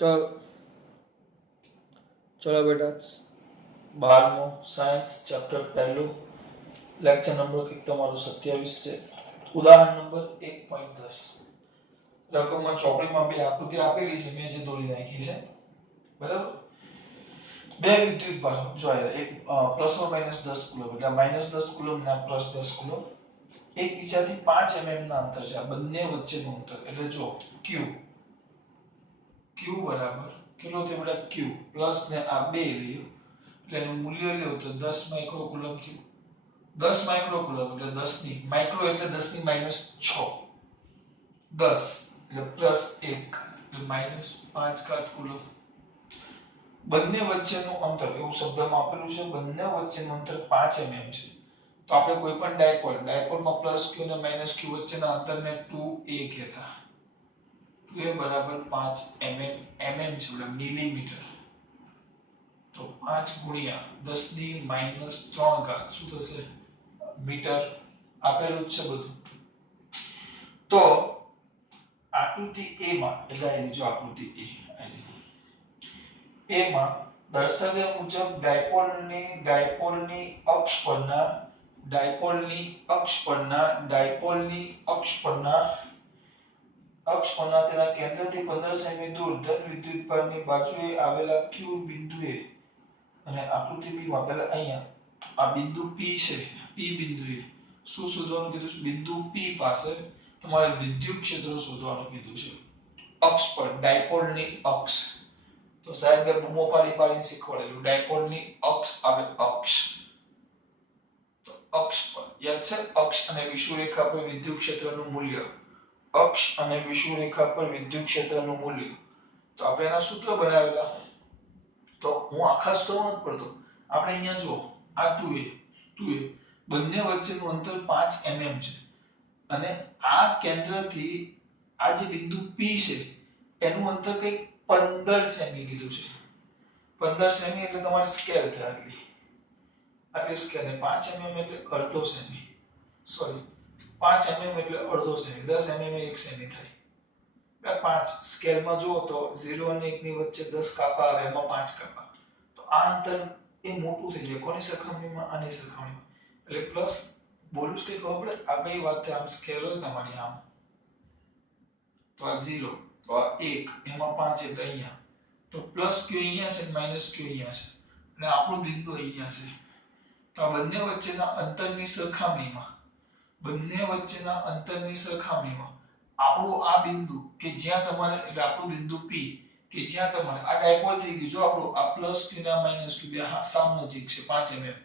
चलो चलो बेटा 12मो साइंस चैप्टर पहलू लेक्चर नंबर किक તમારું 27 છે ઉદાહરણ નંબર 1.10 રકમમાં ચોપડીમાં બે આકૃતિ આપેલી છે મેં જે દોરી નાખી છે બરાબર બે વિદ્યુત ભાર જો એક +10 કુલમ એટલે -10 કુલમ ના +10 કુલમ એકબીજાથી 5 mm ના અંતર છે આ બંને વચ્ચેનું અંતર એટલે જો q q બરાબર કેટલો થયો બેટા q પ્લસ ને આ બે લ્યો એટલે એનું મૂલ્ય લ્યો તો 10 માઇક્રો કુલમ થયું 10 માઇક્રો કુલમ એટલે 10 ની માઇક્રો એટલે 10 ની -6 10 એટલે +1 એટલે -5 ઘાત કુલમ બંને વચ્ચેનું અંતર એવું શબ્દમાં આપેલું છે બંને વચ્ચેનું અંતર 5 mm છે તો આપણે કોઈ પણ ડાયપોલમાં +q અને -q વચ્ચેના અંતરને 2a કહેતા 2a બરાબર 5 mm mm છે એટલે મિલીમીટર તો 5 ગુણ્યા 10 ની -3 ઘાત શું થશે મીટર આપેલું જ છે બધું તો આકૃતિ a માં એટલે આ જો આકૃતિ a માં દર્શાવ્યા મુજબ ડાયપોલની અક્ષ પરના તેના કેન્દ્રથી 15 સેમી દૂર ધન વિદ્યુતભારની બાજુએ આવેલા q બિંદુએ અને આકૃતિ b માં પહેલા અહીંયા આ બિંદુ p છે p બિંદુએ શું શોધવાનું કીધું છે બિંદુ p પાસે તમારે વિદ્યુત ક્ષેત્ર શોધવાનું કીધું છે અક્ષ પર ડાયપોલની અક્ષ તો સાહેબ બે બૂમો પાડીને શીખવાડેલું ડાયપોલની અક્ષ આવે અક્ષ તો અક્ષ પર યાદ છે અક્ષ અને વિષુવરેખા પર વિદ્યુત ક્ષેત્રનું મૂલ્ય અક્ષ અને વિષુવરેખા પર વિદ્યુત ક્ષેત્રનું મૂલ્ય તો આપણે એના સૂત્ર બનાવેલા તો હું આખા સૂત્રો નથી પડતો આપણે અહીંયા જો આ 2a બંને વચ્ચેનું અંતર 5 mm છે અને આ કેન્દ્રથી આ જે બિંદુ p છે એનું અંતર કંઈક 15 સેમી કીધું છે 15 સેમી એટલે તમારી સ્કેલ થાય આટલી સ્કેલ ને 5 mm એટલે અડધો સેમી સોરી 5 mm એટલે અડધો સેમી 10 mm એ 1 સેમી થાય એટલે 5 સ્કેલમાં જુઓ તો 0 અને 1 ની વચ્ચે 10 કાપા આવે એમાં 5 કાપા તો આ અંતર એ મોટું થઈ જાય કોની સરખામણીમાં આની સરખામણીમાં એટલે પ્લસ બોલું જ કઈ ખબર પડે આ કઈ વાત છે આમ સ્કેલ હોય તમારી આમ તો આ 0 તો આ 1 એમાં 5 એટલે અહીંયા તો પ્લસ q અહીંયા છે માઈનસ q અહીંયા છે એટલે આપણું બિંદુ અહીંયા છે તો આ બંને વચ્ચેના અંતરની સરખામણીમાં આપણું આ બિંદુ કે જ્યાં તમારે એટલે આપણું બિંદુ p કે જ્યાં તમારે આ ડાયપોલ થઈ ગયું જો આપણું આ પ્લસ q ના માઈનસ q બે સામ નજીક છે 5 mm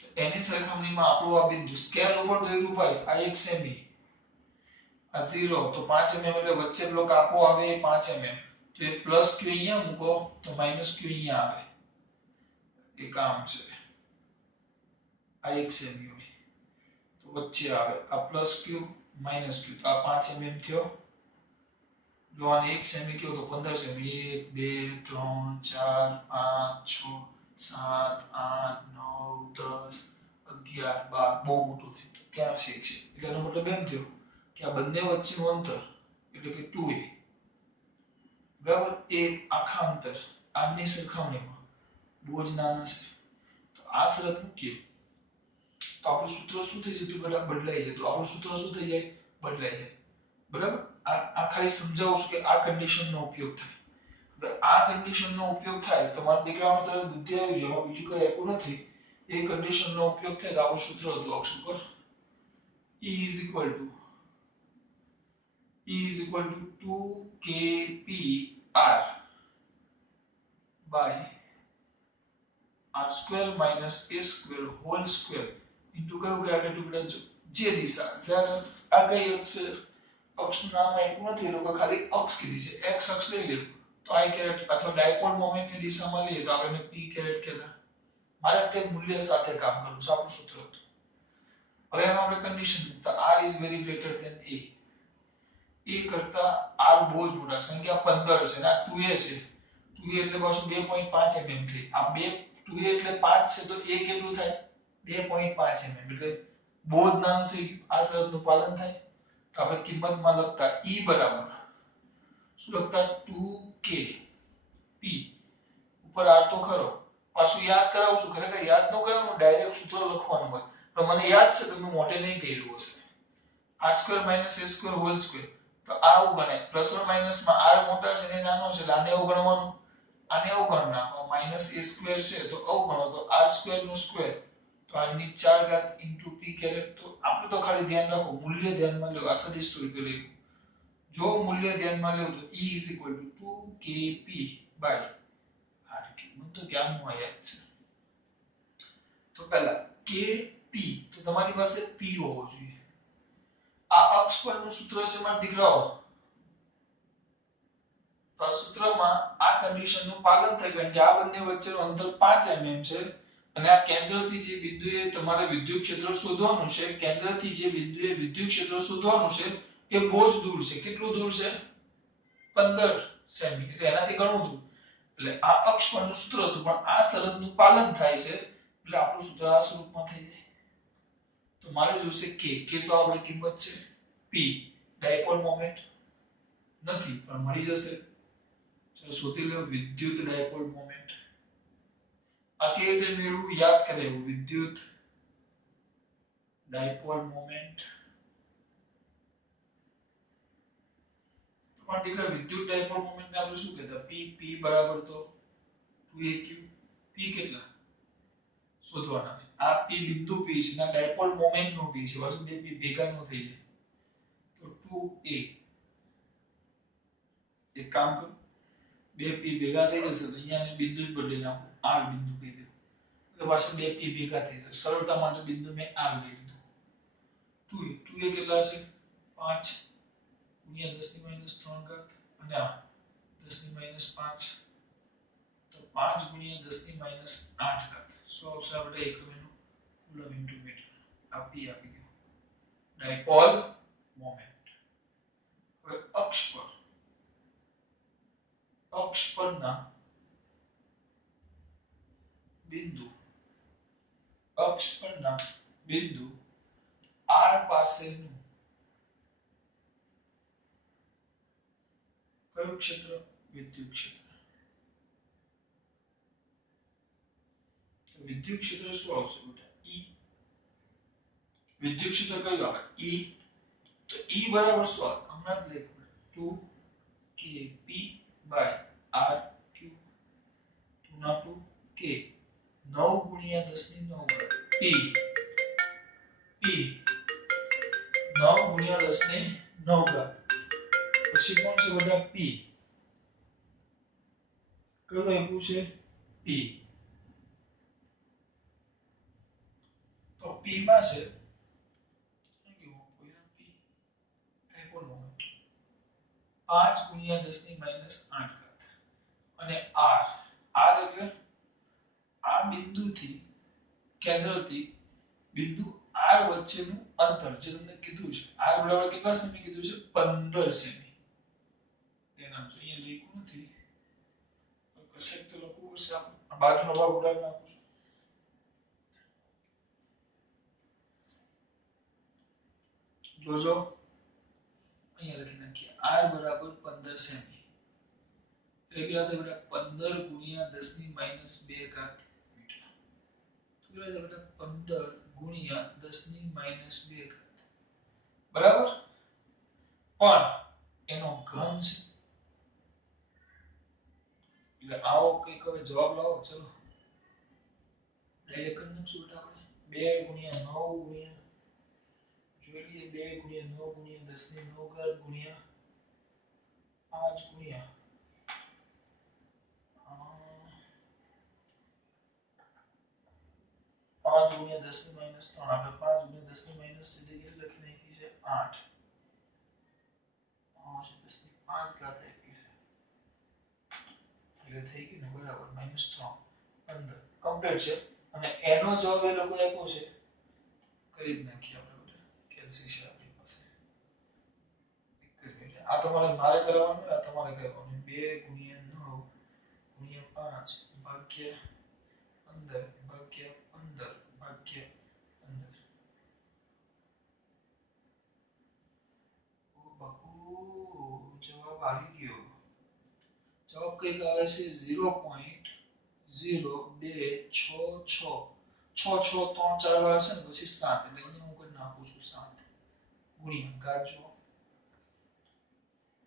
તો એની સરખામણીમાં આપણું આ બિંદુ સ્કેલ ઉપર દોર્યું ભાઈ આ 1 સેમી આ 0 તો 5 mm એટલે વચ્ચે પેલો કાપો આવે એ 5 mm તો એ પ્લસ q અહીંયા મૂકો તો માઈનસ q અહીંયા આવે એ કામ છે આ 1 સેમી હોય તો વચ્ચે આવે આ પ્લસ q માઈનસ q તો આ 5 mm થયો જો આને 1 સેમી કયો તો 15 સેમી 1 2 3 4 5 6 7 8 9 10 11 12 બહુ મોટું થયું ત્યાં છે એટલે એનો મતલબ એમ થયો કે આ બંને વચ્ચેનું અંતર એટલે કે 2a બરાબર એ આખા અંતર આની સરખામણીમાં બહુ જ નાના છે તો આ શરત મૂકીએ તો આપણું સૂત્ર શું થઈ જતું બેટા બદલાઈ જતું આપણું સૂત્ર શું થઈ જાય બદલાઈ જાય બરાબર આ ખાલી સમજાવું છું કે આ કન્ડિશનનો ઉપયોગ થાય હવે આ કન્ડિશનનો ઉપયોગ થાય તો મારા દીકરાનો તો બુદ્ધિ આવી જાય બીજું કઈ આપ્યું નથી એ કન્ડિશનનો ઉપયોગ થાય તો આપણું સૂત્ર હતું અક્ષ ઉપર E is equal to 2kpr by r square minus a square whole square into કયું કે આગળ ટુકડા જે દિશા z આ કઈ અક્ષનું નામ આપ્યું નથી લોકો ખાલી અક્ષ કીધી છે x અક્ષ લઈ લે તો i કેરેટ અથવા ડાયપોલ મોમેન્ટની દિશામાં લઈએ તો આપણે p કેરેટ કહેતા મારે તે મૂલ્ય સાથે કામ કરવું છે આપણું સૂત્ર હતું હવે એમાં આપણે કન્ડિશન મૂકતા r is very greater than a એ કરતા r બહુ જ મોટા છે કારણ કે આ 15 છે અને આ 2a છે 2a એટલે પાછું 2.5 mm થઈ આ 2a એટલે 5 છે તો a કેટલું થાય 2.5 mm એટલે બહુ જ નાનું થઈ ગયું આ શરતનું પાલન થાય તો આપણે કિંમતમાં લખતા e બરાબર શું લખતા 2k તો ખરો. પાછું યાદ કરાવું છું, ખરેખર યાદ ન કરાવું, ડાયરેક્ટ સૂત્ર લખવાનું હોય. પણ મને યાદ છે, તમે મોટે નહીં કર્યું હશે. r² - a² હોલ સ્ક્વેર, તો આ આવું ગણાય. પ્લસ ઓર માઈનસ માં r મોટા છે ને નાનો છે, એટલે આને એવું ગણવાનું. આને એવું ગણ નાખો, -a² છે તો આવું ગણો, તો r² નો સ્ક્વેર, તો r ની 4 ઘાત * p કેરેટ. તો આપણે તો ખાલી ધ્યાન રાખો, મૂલ્ય ધ્યાનમાં લો, આ સદિશ સ્વરૂપે લેવું. જો મૂલ્ય ધ્યાનમાં લેવું તો e = 2kp / r ક્યુબ. મને તો ક્યારનું આ યાદ છે. તો પહેલા kp, તો તમારી પાસે p હોવો જોઈએ. આ અક્ષ પરનું સૂત્ર છે મારા દીકરાઓ. તો આ સૂત્રમાં આ કન્ડિશનનું પાલન થાય, કારણ કે આ બંને વચ્ચેનું અંતર 5 mm છે અને આ કેન્દ્રથી જે બિંદુએ તમારે વિદ્યુત ક્ષેત્ર શોધવાનું છે, કેન્દ્રથી જે બિંદુએ વિદ્યુત ક્ષેત્ર શોધવાનું છે એ બહુ જ દૂર છે. કેટલું દૂર છે? 15 સેમી, એટલે એનાથી ઘણું દૂર. એટલે આ અક્ષ પરનું સૂત્ર હતું, પણ આ શરતનું પાલન થાય છે એટલે આપણું સૂત્ર આ સ્વરૂપમાં થઈ જાય. તો મારે જોશે કે તો આપણી કિંમત છે p. ડાયપોલ મોમેન્ટ નથી પણ મળી જશે. ચલો શોધી લો વિદ્યુત ડાયપોલ મોમેન્ટ. આ કેવી રીતે મેળવવું, યાદ કરી લેવું. વિદ્યુત ડાયપોલ મોમેન્ટ. તો પણ દીકરા વિદ્યુત ડાયપોલ મોમેન્ટ ને આપણે શું કહેતા? p બરાબર તો 2aq. p કેટલા શોધવાના છે? આ p બિંદુ p છે, ના ડાયપોલ મોમેન્ટ નો p છે, બાજુ બે p ભેગા નો થઈ જાય. તો 2a. એક કામ કરો, બે p ભેગા થઈ જશે તો અહીંયા ને બિંદુ જ બદલી નાખો, r બિંદુ કહી દો. તો પાછળ બે p ભેગા થઈ જશે. સરળતા માટે બિંદુ મેં r લઈ લીધું. 2a કેટલા છે? 5 * 10 - 3 ઘાત, અને આ 10 - 5, તો 5 * 10 - 8 ઘાત. શું આવશે આપણે એકમ એનું? Coulomb * metre. આપી ગયો ડાયપોલ મોમેન્ટ. હવે અક્ષ પરના બિંદુ r પાસેનું કયું ક્ષેત્ર? વિદ્યુત ક્ષેત્ર. તો વિદ્યુત ક્ષેત્ર શું આવશે બેટા? E. વિદ્યુત ક્ષેત્ર કયું આવે? E. તો E બરાબર શું આવે? હમણાં જ લખ્યું 2kp / r ક્યુબ. 2 ના 2 k, 9 * 10 ની 9 ઘાત. p 9 * 10 ની 9 ઘાત. પછી કોણ છે બેટા? p. કયું આપ્યું છે? p. તો p માં છે ડાયપોલ મોમેન્ટ 5 * 10 ની -8 ઘાત. અને r એટલે આ બિંદુથી, કેન્દ્રથી બિંદુ r વચ્ચેનું અંતર, જે તમને કીધું છે. r બરાબર કેટલા સેમી કીધું છે? 15 સેમી. તેના જો અહીંયા લખ્યું નથી, કશેક તો લખવું પડશે. આપણે બાજુનો ભાગ ઉડાવી નાખું છું. જોજો અહીંયા લખી નાખીએ r બરાબર 15 સેમી. એટલે કેટલા થાય બેટા? 15 * 10 ની -2 ઘાત મીટર. કેટલા થાય બેટા? 15 * 10 ની -2 ઘાત. બરાબર? પણ એનો ઘન છે. એટલે આવો કઈક હવે જવાબ લાવો. ચલો ડાયરેક્ટ કરી નાખશું બેટા આપણે. 2 * 9 જોઈ લઈએ. 2 * 9 * 10 ની 9 ઘાત ગુણ્યા 5 ગુણ્યા 5 * 10 ની -3. આપણે 5 * 10 ની સીધી કેટલી લખી નાખી છે? 8. 5 * 10 ની 5 ઘાત આપી છે. એટલે થઈ ગયું ને બરાબર -3 15 કમ્પ્લીટ છે. અને એનો જવાબ એ લોકો આપ્યો છે, કરી જ નાખીએ આપણે બેટા. કેલ્સી છે આપણી પાસે. આ તમારે મારે કરવાનું, આ તમારે કરવાનું. 2 * 9 * 5 ભાગ્યા 15 ભાગ્યા 15 ભાગ્યા 15. ઓ બાપુ, જવાબ આવી ગયો. જવાબ કઈક આવે છે 0.0 0 2 6 6 6 6 3 4 વાર છે ને પછી 7 એટલે અહીંયા હું કરી નાખું છું 7 ગુણ્યા ગાજો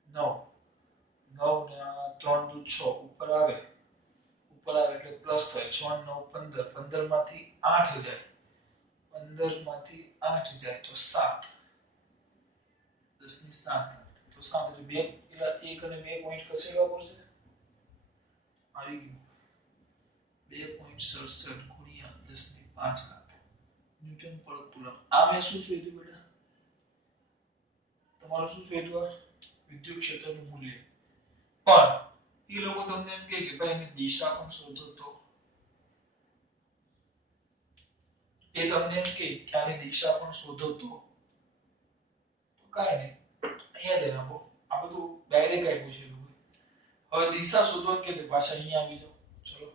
9 9 ને 3 દુ 6 ઉપર આવે એટલે પ્લસ થાય 6 9 15 15 માંથી 8 જાય 15 માંથી 8 જાય તો 7 10 ની 7 તો 7 એટલે બે એટલે 1 અને 2 પોઈન્ટ ખસેડવા પડશે આવી ગયું 2.67 ગુણ્યા 10 ની 5 ઘાત ન્યૂટન પર કુલમ આ મેં શું શોધ્યું બેટા તમારું શું શોધ્યું વિદ્યુત ક્ષેત્રનું મૂલ્ય પણ એ લોકો તમને એમ કહે કે ભાઈ એની દિશા પણ શોધો તો એ તમને એમ કહે કે આની દિશા પણ શોધો તો કાઈ નહીં અહીંયા ધ્યાન આપો આ બધું ડાયરેક્ટ આપ્યું છે લોકો હવે દિશા શોધવા કે પાછા અહીંયા આવી જાઓ ચલો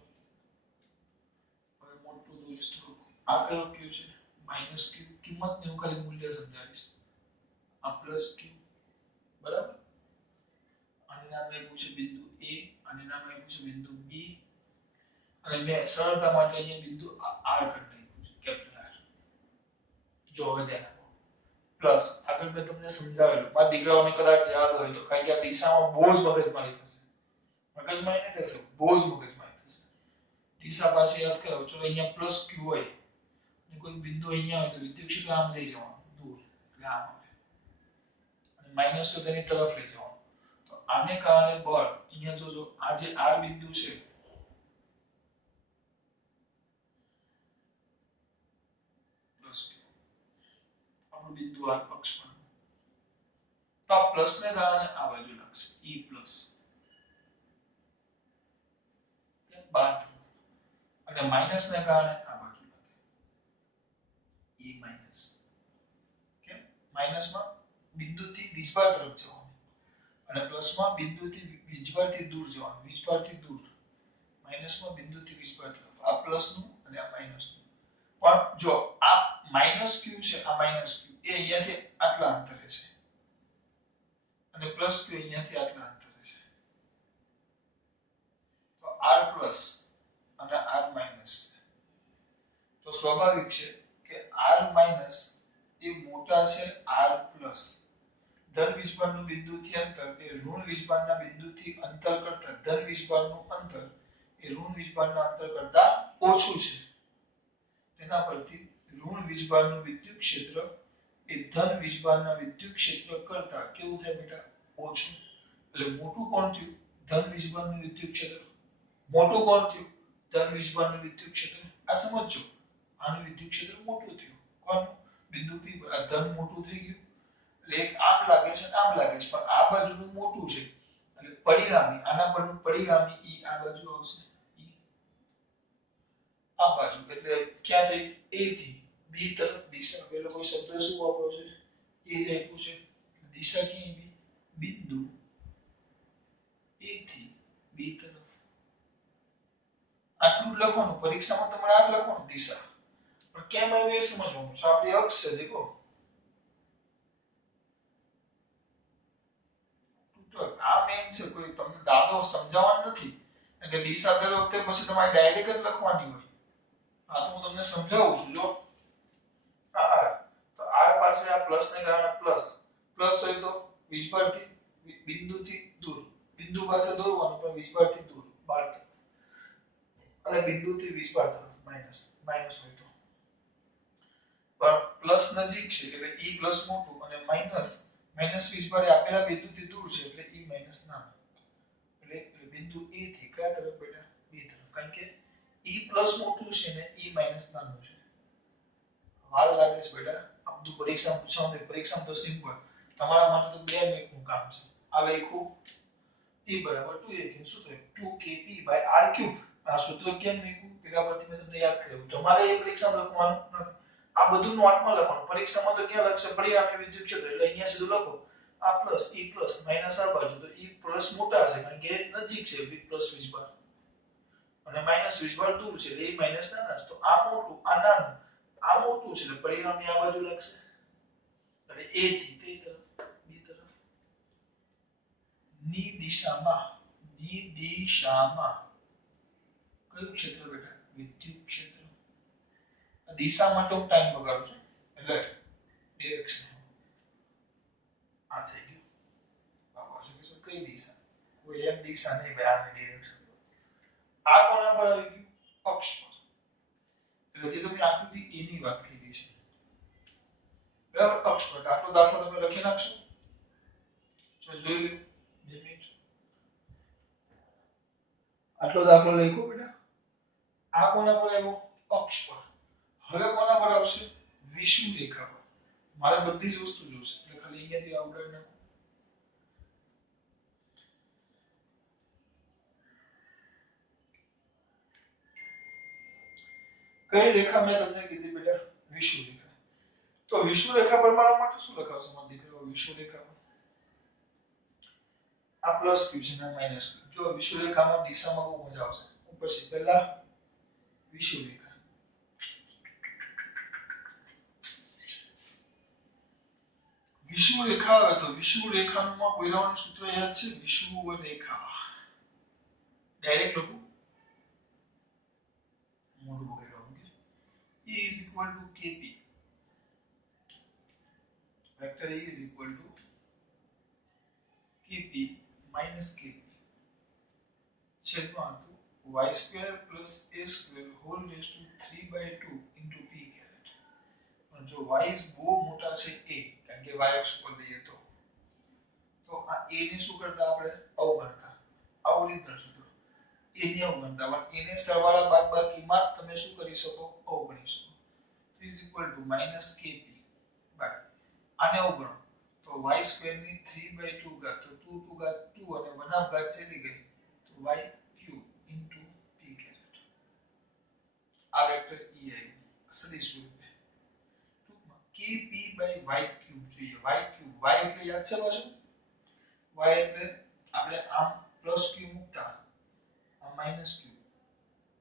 હવે મોટું દોરીશ થોડું આ કયો ક્યુ છે માઈનસ ક્યુ કિંમત ને હું ખાલી મૂલ્ય સમજાવીશ આ પ્લસ ક્યુ બરાબર આને નામ આપ્યું છે બિંદુ A અને નામ આપ્યું છે બિંદુ B અને મેં સરળતા માટે અહીંયા બિંદુ R કરી નાખ્યું છે કેપિટલ R જો હવે ધ્યાન આપો પ્લસ આગળ મેં તમને સમજાવેલું મારા દીકરાઓને કદાચ યાદ હોય તો કારણ કે આ દિશામાં બહુ જ મગજમારી થશે મગજમારી નહીં થશે બહુ જ મગજમારી થશે દિશા પાછી યાદ કરો ચલો અહીંયા પ્લસ q હોય અને કોઈ બિંદુ અહીંયા હોય તો વિદ્યુત ક્ષેત્ર આમ લઈ જવાનું દૂર એટલે આમ આવે અને માઈનસ તો તેની તરફ લઈ જવાનું તો આને કારણે બળ અહીંયા જોજો આ જે r બિંદુ છે પ્લસ આપણું બિંદુ r પક્ષ પર તો આ પ્લસ ને કારણે આ બાજુ લાગશે e પ્લસ ત્યાં 12 અને માઈનસ ને કારણે આ બાજુ લાગે e માઈનસ કેમ માઈનસ માં બિંદુથી વીજભાર તરફ જવાનું અને પ્લસ માં બિંદુથી વીજભારથી દૂર જવાનું વીજભારથી દૂર માઈનસ માં બિંદુથી વીજભાર તરફ આ પ્લસ નું અને આ માઈનસ નું પણ જો આ માઈનસ q છે આ માઈનસ q એ અહીંયાથી આટલા અંતરે છે અને પ્લસ q અહીંયાથી આટલા અંતરે છે તો r પ્લસ અને r માઈનસ તો સ્વાભાવિક છે કે r માઈનસ એ મોટા છે r પ્લસ ધન વીજભારનું બિંદુથી અંતર એ ઋણ વીજભારના બિંદુથી અંતર કરતા ધન વીજભારનું અંતર એ ઋણ વીજભારના અંતર કરતા ઓછું છે તેના પરથી ઋણ વીજભારનું વિદ્યુત ક્ષેત્ર એ ધન વીજભારના વિદ્યુત ક્ષેત્ર કરતા કેવું થાય બેટા ઓછું એટલે મોટું કોણ થયું ધન વીજભારનું વિદ્યુત ક્ષેત્ર મોટું કોણ થયું ધન વીજભારનું વિદ્યુત ક્ષેત્ર આ સમજો આનું વિદ્યુત ક્ષેત્ર મોટું થયું કોણ બિંદુ p પર આ ધન મોટું થઈ ગયું એટલે એક આમ લાગે છે આમ લાગે છે પણ આ બાજુનું મોટું છે એટલે પરિણામી આના પરનું પરિણામી e આ બાજુ આવશે e આ બાજુ એટલે ક્યાં થઈ a થી b તરફ દિશા પેલો કોઈ શબ્દ શું વાપરો છે એ જ આપ્યું છે દિશા ક્યાં બી બિંદુ a થી b તરફ આટલું લખવાનું પરીક્ષામાં તમારે આ લખવાનું દિશા પણ કેમ આવ્યું એ સમજવાનું છે આપણી અક્ષ છે દેખો આ મેન છે કોઈ તમને દાદો સમજાવવાનો નથી એટલે દિશા દર વખતે પછી તમારે ડાયરેક્ટ જ લખવાની હોય આ તો હું તમને સમજાવું છું જો આ તો r પાસે આ પ્લસ ને કારણે પ્લસ પ્લસ હોય તો વીજભારથી બિંદુથી દૂર બિંદુ પાસે દોરવાનું પણ વીજભારથી દૂર બહાર અને બિંદુથી વીજભાર તરફ માઈનસ માઈનસ હોય તો પણ પ્લસ નજીક છે એટલે e પ્લસ મોટું અને માઈનસ માઈનસ વીજભાર આપેલા બિંદુથી દૂર છે એટલે e માઈનસ નાનું એટલે બિંદુ a થી કયા તરફ બેટા b તરફ કારણ કે e પ્લસ મોટું છે ને e માઈનસ નાનું છે વાર લાગે છે બેટા આ બધું પરીક્ષામાં પૂછવાનું છે પરીક્ષામાં તો સિમ્પલ તમારા માટે તો 2 મિનિટનું કામ છે આ લખ્યું e બરાબર 2a કે સૂત્ર 2kp/r3 આ સૂત્ર કેમ લખ્યું પેલા પરથી મેં તમને યાદ કરાવ્યું તમારે એ પરીક્ષામાં લખવાનું નથી આ બધું નોટમાં લખવાનું પરીક્ષામાં તો ક્યાં લખશે પરિણામી વિદ્યુત ક્ષેત્ર એટલે અહીંયા સીધું લખો આ પ્લસ e પ્લસ માઈનસ આ બાજુ તો e પ્લસ મોટા છે કારણ કે નજીક છે પ્લસ વીજભાર અને માઈનસ વીજભાર દૂર છે એટલે e માઈનસ નાના છે તો આ મોટું આ નાનું આ મોટું છે એટલે પરિણામી આ બાજુ લાગશે એટલે a થી કઈ તરફ b તરફ ની દિશામાં કયું ક્ષેત્ર બેટા? વિદ્યુત ક્ષેત્ર. આ દિશા માટે હું ટાઈમ બગાડું છું એટલે ડિરેક્શન આ થઈ ગયું. બાબા છે કે કઈ દિશા? કોઈ એક દિશા નહીં ભાઈ, આની ડિરેક્શન. આ કોના પર આવી ગયું? અક્ષ પર. એટલે જે તમે આકૃતિ એ ની વાત કરી છે બરાબર, અક્ષ પર. આટલો દાખલો તમે લખી નાખશો. જો જોઈ લો 2 મિનિટ. આટલો દાખલો લખ્યો બેટા. આ કોના પર આવ્યો? અક્ષ પર. હવે કોના પર આવશે? વિષુવ રેખા પર. મારે બધી જ વસ્તુ જોશે એટલે ખાલી અહીંયાથી આવડાવી નાખો. કઈ રેખા મેં તમને કીધી બેટા? વિષુવ રેખા. તો વિષુવ રેખા પર મારા માટે શું લખાવશો મારા દીકરો? વિષુવ રેખા પર આ પ્લસ ક્યુ છે ને માઈનસ ક્યુ. જો વિષુવ રેખામાં દિશામાં બહુ મજા આવશે. ઉપર છે પહેલા વિષુવ રેખા. વિષુવ રેખા આવે તો વિષુવ રેખાનું કોયરાનું સૂત્ર યાદ છે? વિષુવ રેખા ડાયરેક્ટ લખું મોટું બગાડવાનું કે E is equal to kp. Vector E is equal to kp minus kp છેદમાં હતું y square plus a square whole raised to 3/2 into p caret. પણ જો y બહુ મોટા છે a, કારણ કે y અક્ષ પર લઈએ તો આ a ને શું કરતા આપણે? અવગણતા. આ ઓરિજિનલ સૂત્ર. a ને અવગણતા પણ a ને સરવાળા બાદબાકીમાં તમે શું કરી શકો? અવગણી શકો. is equal to minus kp by આને અવગણો તો y square ની 3/2 ઘાત તો 2 2 ઘાત 2 અને 1 હાફ ઘાત ચલી ગઈ તો y cube into p caret. આ વેક્ટર e આવ્યું સદિશ રૂપે. ટૂંકમાં kp by y cube જોઈએ. y cube y એટલે યાદ છે પાછું? y એટલે આપણે આમ પ્લસ q મૂકતા આ માઈનસ q.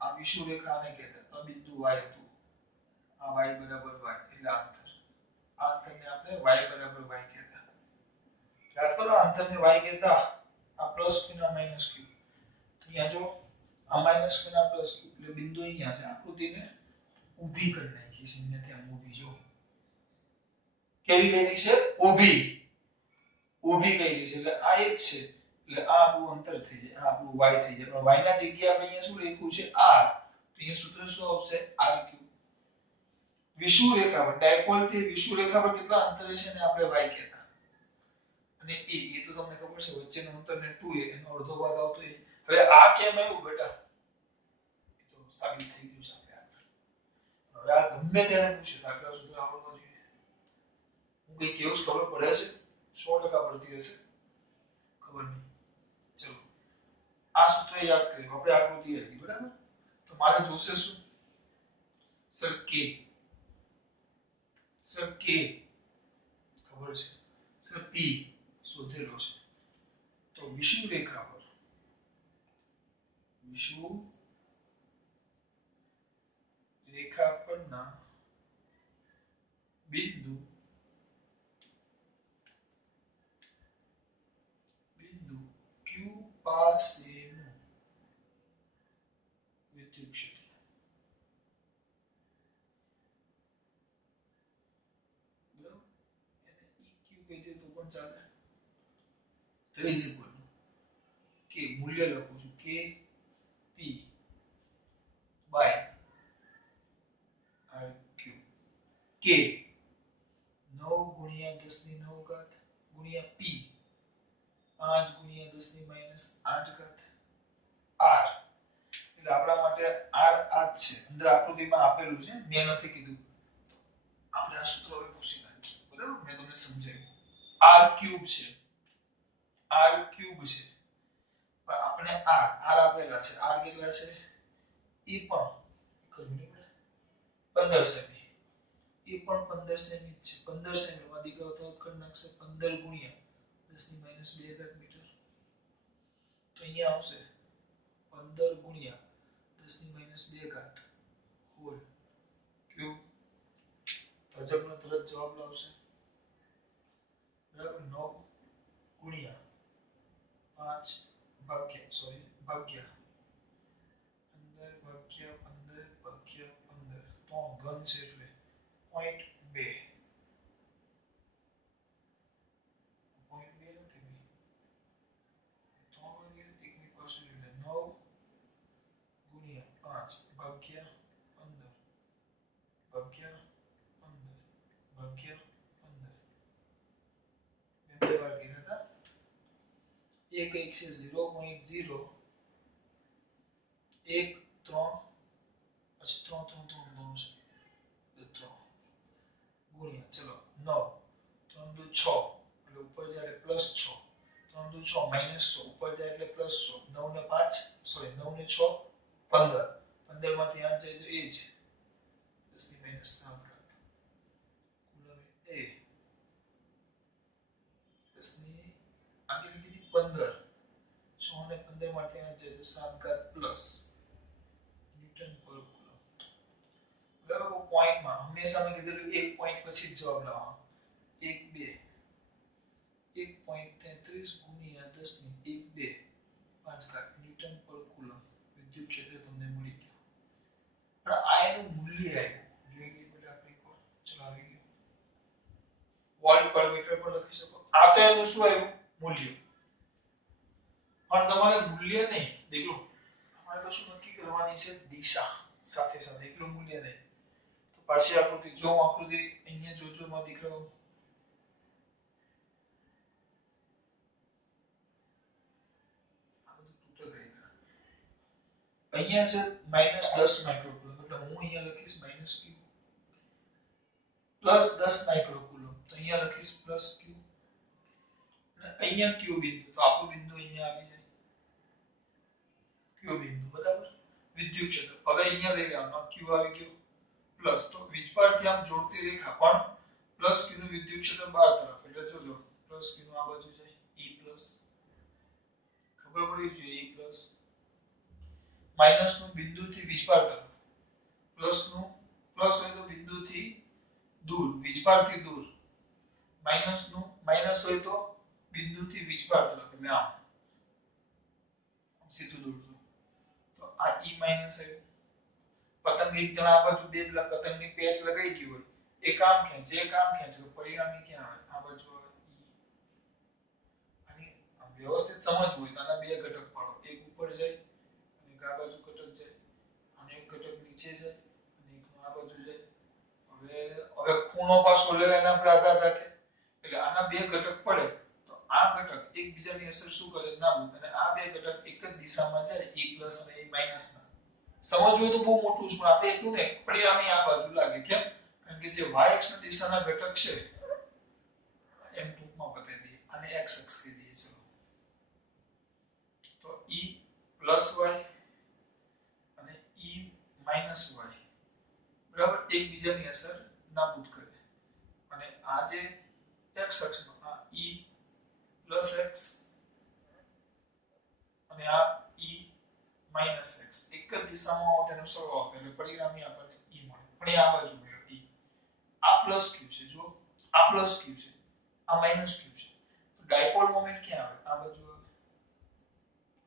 આ વિષુવ રેખાને કહેતા તો બિંદુ y હતું. આ y બરાબર y એટલે અંતર. આ અંતરને આપણે y બરાબર y કહેતા. યાદ કરો અંતરને y કહેતા. આ પ્લસ q ના માઈનસ q. અહીંયા જો આ માઈનસ q ના પ્લસ q એટલે બિંદુ અહીંયા છે. આકૃતિને ઊભી કરી નાખી છે. અહીંયાથી આમ ઊભી જો. કેવી કરી છે? ઊભી. ઊભી કરી છે એટલે આ એક છે. એટલે આ આપણું અંતર થઈ જાય. આ આપણું y થઈ જાય. પણ y ના જગ્યાએ આપણે અહીંયા શું લખ્યું છે? r. તો અહીંયા સૂત્ર શું આવશે? r cube. વિષુવ રેખા પર ડાયપોલ થી વિષુવ રેખા પર કેટલા અંતરે છે ને આપણે y કહેતા. અને એ તો તમને ખબર છે વચ્ચેનું અંતરને 2a એનો અડધો ભાગ આવતો એ. હવે આ કેમ આવ્યું બેટા? એ તો સાબિત થઈ ગયું છે આપણે. હવે આ ગમે ત્યારે પૂછે દાખલા સૂત્ર આવડવા જોઈએ. હું કઈ કેવું ખબર પડે છે? 100% પડતી હશે. ખબર નહીં. ચલો આ સૂત્ર યાદ કરીએ. આપણે આકૃતિ હતી બરાબર. તો મારે જોશે શું? Sir k. સર k ખબર છે. સર p શોધેલો છે. તો વિષુવ રેખા પર વિષુવ રેખા પરના બિંદુ q પાસેનું વિદ્યુત ક્ષેત્ર. બરાબર? એને eq કહી દે તો પણ ચાલે. તો is equal to k મૂલ્ય લખું છું k p by r cube. k 9 ગુણ્યા 10 ની 9 ઘાત ગુણ્યા p 5 ગુણ્યા 10 ની -8 ઘાત r. એટલે આપણા માટે r આ જ છે. અંદર આકૃતિમાં આપેલું છે. મેં નથી કીધું. આપણે આ સૂત્ર હવે પૂછી નાખીએ. બરાબર? મેં તમને સમજાવ્યું. r ક્યુબ છે. r ક્યુબ છે. પણ આપણે r આપેલા છે. r કેટલા છે? એ પણ 15 સેમી. એ પણ 15 સેમી છે. 15 સેમી માં દીકરો તો કરી નાખશે 15 ગુણ્યા 10 ની -2 ઘાત મીટર. તો અહીંયા આવશે 15 ગુણ્યા 10 ની -2 ઘાત હોલ ક્યુબ. ભાજકનો તરત જવાબ લાવશે. બરાબર? 9 ગુણ્યા 5 ભાગ્યા 15 ભાગ્યા 15 ભાગ્યા 15 તો ઘન છે એટલે 0.2 0.2 નથી ત્રણ વાગે એકની પાસે એટલે 9 ગુણ્યા 5 ભાગ્યા 15 ભાગ્યા 15 ભાગ્યા 15 બે વાર કર્યા હતા એક એક છે 0.0 1 3 પછી 3 3 3 9 છે 3 ગુણ્યા ચલો 9 3 દુ 6 એટલે ઉપર જાય એટલે પ્લસ 6 3 દુ 6 માઈનસ 6 ઉપર જાય એટલે પ્લસ 6 9 ને 5 સોરી 9 ને 6 15 15 માંથી 8 જાય તો એ છે 10 ની માઈનસ 7 કુલમ એ 10 ની આગળ કીધી 15 6 ને 15 માંથી 8 જાય તો 7 ઘાત પ્લસ ન્યૂટન પર કુલમ બરાબર પોઈન્ટ માં હંમેશા મેં કીધેલું એક પોઈન્ટ પછી જ જવાબ લાવવાનો 1 2 1.33 ગુણ્યા 10 ની 1 2 5 ઘાત ન્યૂટન પર કુલમ વિદ્યુત ક્ષેત્ર તમને મળી ગયું પણ આ એનું મૂલ્ય આવ્યું જોઈ લઈએ એટલે આપણે એકવાર ચલાવી ગયો વોલ્ટ પર મીટર પર લખી શકો આ તો એનું શું આવ્યું મૂલ્ય પણ તમારે મૂલ્ય નહીં દેખો તમારે તો શું નક્કી કરવાની છે દિશા સાથે સાથે એટલું મૂલ્ય નહીં તો પાછી આકૃતિ જો આકૃતિ અહીંયા જોજો માં દીકરો અહીંયા છે -10 માઇક્રોકુલમ એટલે હું અહીંયા લખીશ -q +10 માઇક્રોકુલમ તો અહીંયા લખીશ +q અને અહીંયા q બિંદુ તો આપણું બિંદુ અહીંયા આવી જાય q બિંદુ બરાબર વિદ્યુત ક્ષેત્ર હવે અહીંયા લઈ લેવાનો q આવી ગયો પ્લસ તો વીજભારથી આમ જોડતી રેખા પણ +q નું વિદ્યુત ક્ષેત્ર બહાર તરફ એટલે જોજો +q નું આ બાજુ જાય E+ ખબર પડી જોઈએ E+ માઈનસ નું બિંદુથી વીજભાર તરફ પ્લસ નું પ્લસ હોય તો બિંદુથી દૂર વીજભારથી દૂર માઈનસ નું માઈનસ હોય તો બિંદુથી વીજભાર તરફ એટલે આમ સીધું દોરજો તો આ E- આવ્યું પતંગ એક જણા આ બાજુ બે પેલા પતંગની પેચ લગાઈ ગઈ હોય એક આમ ખેંચે એક આમ ખેંચે પરિણામી ક્યાં આવે આ બાજુ આવે E અને વ્યવસ્થિત સમજવું હોય તો આના બે ઘટક પાડો એક ઉપર જાય અને એક આ બાજુ ઘટક જાય અને એક ઘટક નીચે જાય અને એક આ બાજુ જાય હવે ખૂણો પાછો લેવા એના પર આધાર રાખે એટલે આના બે ઘટક પડે તો આ ઘટક એકબીજાની અસર શું કરે નાબૂદ અને આ બે ઘટક એક જ દિશામાં જાય E+ અને E- ના સમજવું હોય તો બહુ મોટું છે આપણે એટલું ને પરિણામી આ બાજુ લાગે કેમ કારણ કે જે y અક્ષ દિશાના ઘટક છે એમ ટૂંકમાં બતાવી દઈએ અને x અક્ષ કહી દઈએ ચલો તો E + y અને E - y બરાબર એકબીજાની અસર નાબૂદ કરે અને આ જે x અક્ષનો આ E + x અને આ E - x એક જ દિશામાં હોય તેનો સરવાળો આવતો એટલે પરિણામી આપણને E મળે પણ આ બાજુ ગયો E આ +q છે જો આ +q છે આ -q છે તો ડાયપોલ મોમેન્ટ ક્યાં આવે આ બાજુ આવે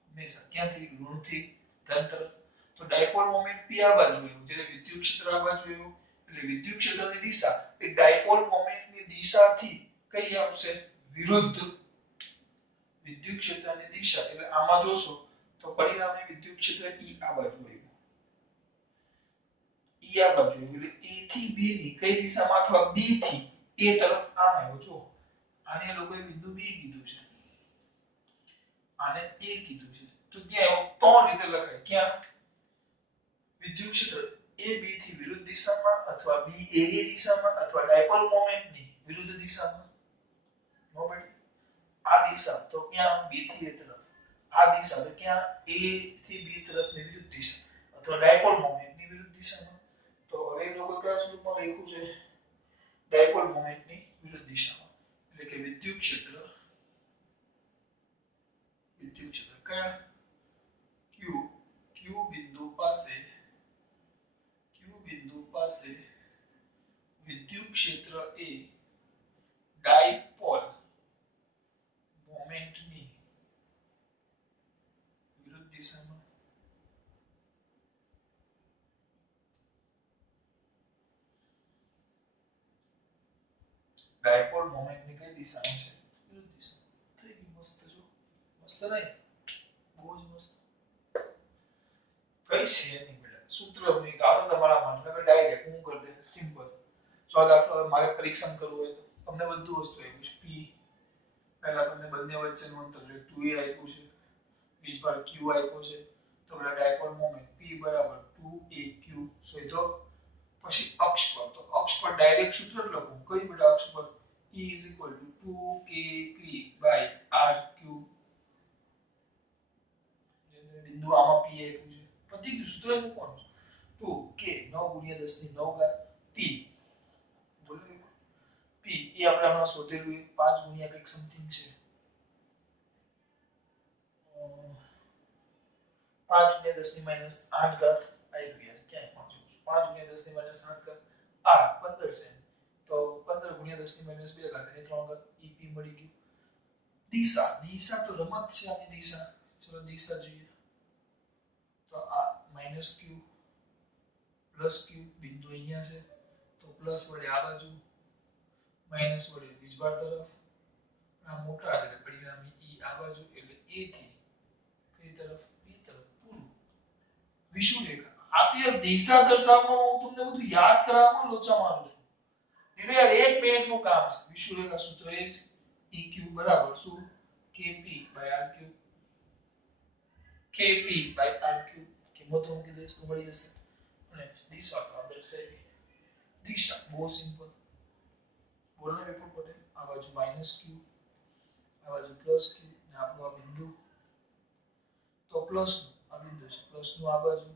હંમેશા ક્યાંથી ઋણથી ધન તરફ તો ડાયપોલ મોમેન્ટ p આ બાજુ આવ્યું જ્યારે વિદ્યુત ક્ષેત્ર આ બાજુ આવ્યું એટલે વિદ્યુત ક્ષેત્રની દિશા એ ડાયપોલ મોમેન્ટની દિશાથી કઈ આવશે વિરુદ્ધ વિદ્યુત ક્ષેત્રની દિશા એટલે આમાં જોશો તો પરિણામી વિદ્યુત ક્ષેત્ર E આ બાજુ આવ્યું E આ બાજુ એટલે A થી B ની કઈ દિશામાં અથવા B થી A તરફ આમ આવ્યો જો આને લોકોએ બિંદુ B કીધું છે આને A કીધું છે તો ત્યાં ત્રણ રીતે લખાય ક્યાં વિદ્યુત ક્ષેત્ર A B થી વિરુદ્ધ દિશામાં અથવા B A ની દિશામાં અથવા ડાયપોલ મોમેન્ટની વિરુદ્ધ દિશામાં નો પડી આ દિશા તો ક્યાં B થી A તરફ આ દિશા તો ક્યાં A થી B તરફની વિરુદ્ધ દિશા અથવા ડાયપોલ મોમેન્ટની વિરુદ્ધ દિશામાં તો હવે લોકો કયા સ્વરૂપમાં લખ્યું છે ડાયપોલ મોમેન્ટની વિરુદ્ધ દિશામાં એટલે કે વિદ્યુત ક્ષેત્ર કયા Q બિંદુ પાસે વિદ્યુત ક્ષેત્ર એ ડાયપોલ મોમેન્ટની વિરુદ્ધ દિશામાં ડાયપોલ મોમેન્ટ ની કઈ દિશામાં છે? વિરુદ્ધ દિશા. થઈ ગઈ મસ્ત જો. મસ્ત નહીં? બહુ જ મસ્ત. કઈ છે નહીં બેટા. સૂત્ર નહીં આ તો તમારા મનમાં ડાયરેક્ટ હું કરી દે સિમ્પલ. સો દાખલો મારે પરીક્ષણ કરવું હોય તો તમને બધું વસ્તુ આપ્યું છે. p પહેલા તમને બંને વચ્ચેનું અંતર 2a આપ્યું છે. વીજભાર q આપ્યો છે. તો પેલા ડાયપોલ મોમેન્ટ p બરાબર 2aq શોધો. પછી અક્ષ પર તો અક્ષ પર ડાયરેક્ટ સૂત્ર લખું. કઈ બેટા અક્ષ પર E is equal to 2kp by rq. જેને બિંદુ આમાં p આપ્યું છે. પતી ગયું સૂત્ર મૂકવાનું. 2k 9 ગુણ્યા 10 ની 9 ઘાત p બોલો p એ આપણે હમણાં શોધેલું 5 ગુણ્યા કંઈક સમથિંગ છે. 5 ગુણ્યા 10 ની માઈનસ 8 ઘાત આવી ગયા ક્યાંય પહોંચ્યું 5 ગુણ્યા 10 ની માઈનસ 7 ઘાત આ 15 છે તો 15 ગુણ્યા 10 ની માઈનસ 2 ઘાત એટલે 3 ઘાત EP મળી ગયું. દિશા દિશા તો રમત છે આની દિશા. ચલો દિશા જોઈએ તો આ -q +q બિંદુ અહીંયા છે તો પ્લસ વડે આ બાજુ માઈનસ વડે વીજભાર તરફ આ મોટા છે એટલે પરિણામી E આ બાજુ એટલે A થી કઈ તરફ B તરફ પૂરું. વિષુવરેખા આ તો યાર દિશા દર્શાવવામાં હું તમને બધું યાદ કરાવવામાં લોચા મારું છું. એટલે યાર 1 મિનિટ નું કામ છે. વિષુવરેખા સૂત્ર એ છે EQ બરાબર શું KP rq KP rq કિંમતો મૂકી દઈશ તો મળી જશે. અને દિશા તો આ દર્શાવી. દિશા બહુ સિમ્પલ. બોલને વિપુલ પટેલ આ બાજુ -q આ બાજુ +q ને આપણો આ બિંદુ તો પ્લસ નું આ બિંદુ છે પ્લસ નું આ બાજુ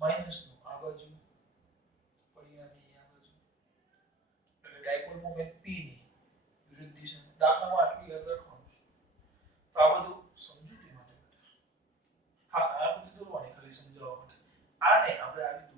માઈનસ નું આ બાજુ પરિણામી આ બાજુ એટલે ડાયપોલ મોમેન્ટ p ની વિરુદ્ધ દિશામાં. દાખલામાં આટલું યાદ રાખવાનું છે. તો આ બધું સમજૂતી માટે બેટા. હા આ બધું દોરવાની ખાલી સમજાવવા માટે. આને આપણે આવી